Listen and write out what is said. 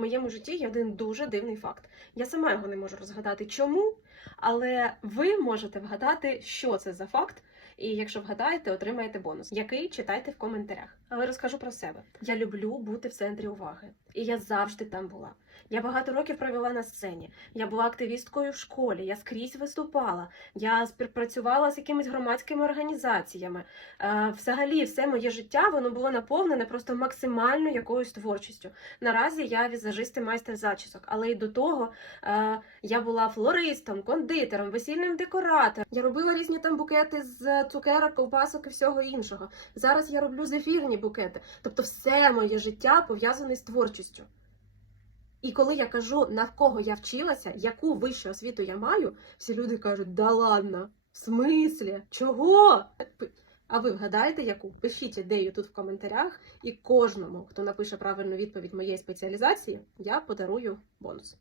Моєму житті є один дуже дивний факт. Я сама його не можу розгадати, чому, але ви можете вгадати, що це за факт. І якщо вгадаєте, отримаєте бонус, який читайте в коментарях. Але розкажу про себе. Я люблю бути в центрі уваги, і я завжди там була. Я багато років провела на сцені. Я була активісткою в школі, я скрізь виступала. Я співпрацювала з якимись громадськими організаціями. Е, взагалі, все моє життя воно було наповнене просто максимально якоюсь творчістю. Наразі я візажист і майстер зачісок, але й до того е, я була флористом, кондитером, весільним декоратором. Я робила різні там букети з цукерок, ковбасок і всього іншого. Зараз я роблю зефірні букети. Тобто, все моє життя пов'язане з творчістю. І коли я кажу, на кого я вчилася, яку вищу освіту я маю, всі люди кажуть: да ладно, в смислі? Чого? А ви вгадаєте, яку? Пишіть ідею тут в коментарях, і кожному, хто напише правильну відповідь моєї спеціалізації, я подарую бонус.